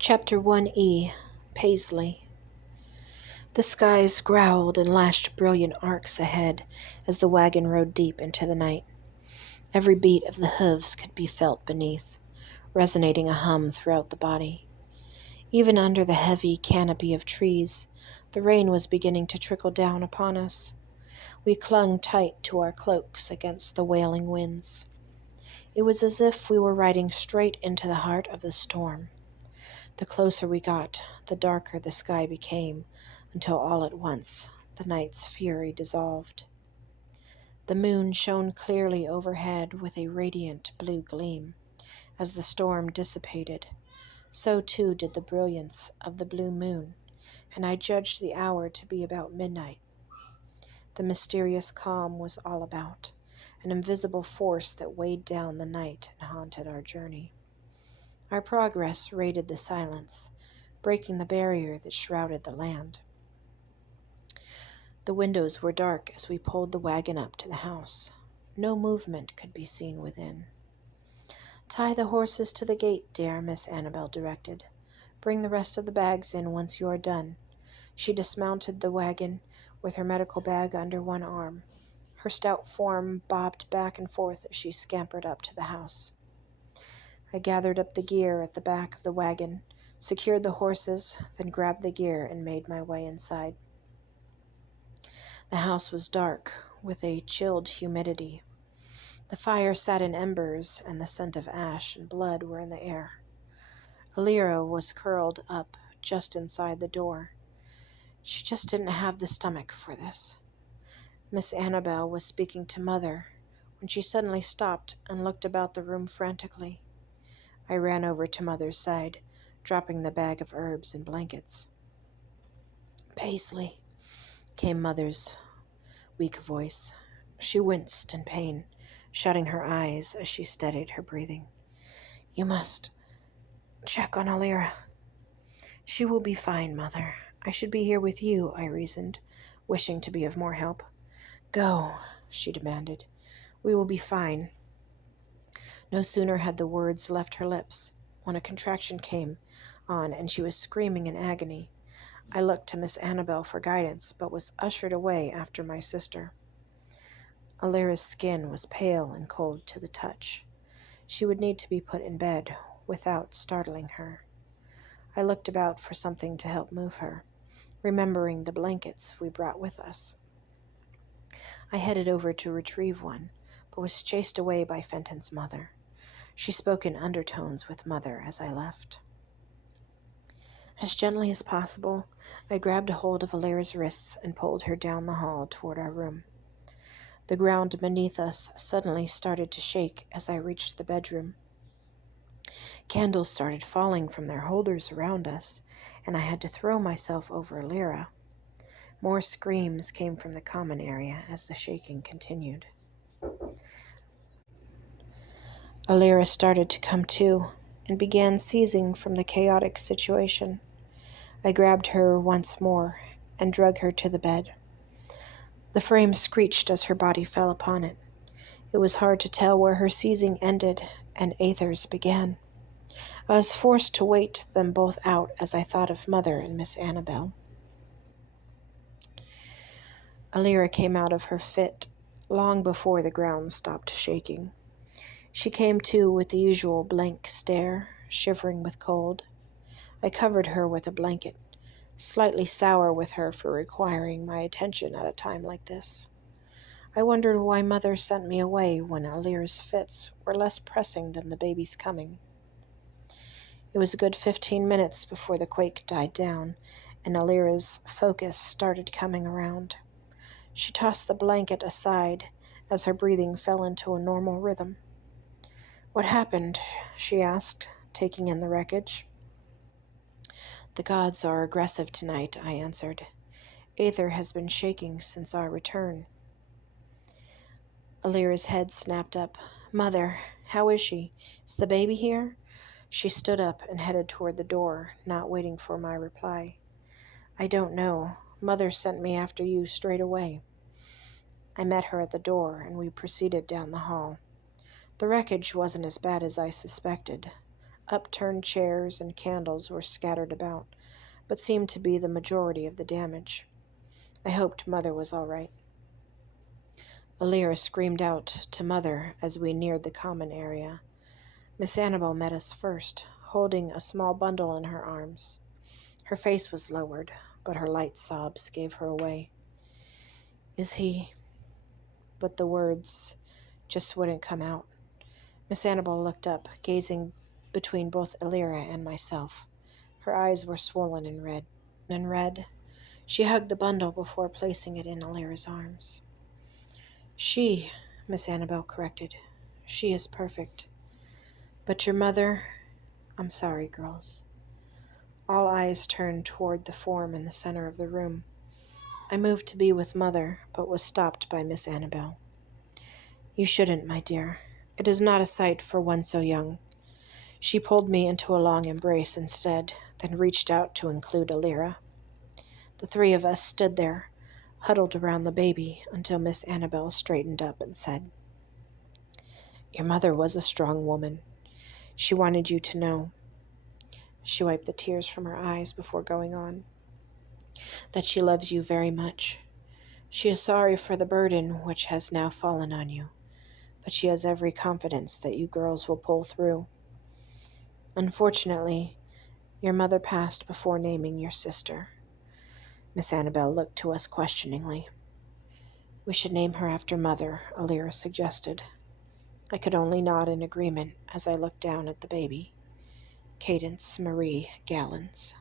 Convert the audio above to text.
Chapter 1E. Paisley. The skies growled and lashed brilliant arcs ahead as the wagon rode deep into the night. Every beat of the hooves could be felt beneath, resonating a hum throughout the body. Even under the heavy canopy of trees, the rain was beginning to trickle down upon us. We clung tight to our cloaks against the wailing winds. It was as if we were riding straight into the heart of the storm. The closer we got, the darker the sky became, until all at once the night's fury dissolved. The moon shone clearly overhead with a radiant blue gleam. As the storm dissipated, so too did the brilliance of the blue moon, and I judged the hour to be about midnight. The mysterious calm was all about, an invisible force that weighed down the night and haunted our journey. Our progress raided the silence, breaking the barrier that shrouded the land. The windows were dark as we pulled the wagon up to the house. No movement could be seen within. "Tie the horses to the gate, dear," Miss Annabel directed. "Bring the rest of the bags in once you are done." She dismounted the wagon with her medical bag under one arm. Her stout form bobbed back and forth as she scampered up to the house. I gathered up the gear at the back of the wagon, secured the horses, then grabbed the gear and made my way inside. The house was dark, with a chilled humidity. The fire sat in embers, and the scent of ash and blood were in the air. Alira was curled up just inside the door. She just didn't have the stomach for this. Miss Annabel was speaking to Mother when she suddenly stopped and looked about the room frantically. I ran over to Mother's side, dropping the bag of herbs and blankets. "Paisley," came Mother's weak voice. She winced in pain, shutting her eyes as she steadied her breathing. "You must check on Alira." "She will be fine, Mother. I should be here with you," I reasoned, wishing to be of more help. "Go," she demanded. "We will be fine." No sooner had the words left her lips when a contraction came on and she was screaming in agony. I looked to Miss Annabel for guidance, but was ushered away after my sister. Alira's skin was pale and cold to the touch. She would need to be put in bed without startling her. I looked about for something to help move her, remembering the blankets we brought with us. I headed over to retrieve one, but was chased away by Fenton's mother. She spoke in undertones with Mother as I left. As gently as possible, I grabbed a hold of Alira's wrists and pulled her down the hall toward our room. The ground beneath us suddenly started to shake as I reached the bedroom. Candles started falling from their holders around us, and I had to throw myself over Alira. More screams came from the common area as the shaking continued. Alira started to come to and began seizing from the chaotic situation. I grabbed her once more and drug her to the bed. The frame screeched as her body fell upon it. It was hard to tell where her seizing ended and Aether's began. I was forced to wait them both out as I thought of Mother and Miss Annabel. Alira came out of her fit long before the ground stopped shaking. She came to with the usual blank stare, shivering with cold. I covered her with a blanket, slightly sour with her for requiring my attention at a time like this. I wondered why Mother sent me away when Alira's fits were less pressing than the baby's coming. It was a good 15 minutes before the quake died down, and Alira's focus started coming around. She tossed the blanket aside as her breathing fell into a normal rhythm. "What happened?" she asked, taking in the wreckage. "The gods are aggressive tonight," I answered. "Aether has been shaking since our return." Alira's head snapped up. "Mother, how is she? Is the baby here?" She stood up and headed toward the door, not waiting for my reply. "I don't know. Mother sent me after you straight away." I met her at the door, and we proceeded down the hall. The wreckage wasn't as bad as I suspected. Upturned chairs and candles were scattered about, but seemed to be the majority of the damage. I hoped Mother was all right. Alira screamed out to Mother as we neared the common area. Miss Annabel met us first, holding a small bundle in her arms. Her face was lowered, but her light sobs gave her away. Is he... But the words just wouldn't come out. Miss Annabel looked up, gazing between both Alira and myself. Her eyes were swollen and red. She hugged the bundle before placing it in Alira's arms. She, Miss Annabel corrected. She is perfect. But your mother... I'm sorry, girls. All eyes turned toward the form in the center of the room. I moved to be with Mother, but was stopped by Miss Annabel. You shouldn't, my dear. It is not a sight for one so young. She pulled me into a long embrace instead, then reached out to include Alira. The three of us stood there, huddled around the baby, until Miss Annabel straightened up and said, Your mother was a strong woman. She wanted you to know. She wiped the tears from her eyes before going on. That she loves you very much. She is sorry for the burden which has now fallen on you, but she has every confidence that you girls will pull through. Unfortunately, your mother passed before naming your sister. Miss Annabel looked to us questioningly. We should name her after Mother, Alira suggested. I could only nod in agreement as I looked down at the baby. Cadence Marie Gallons.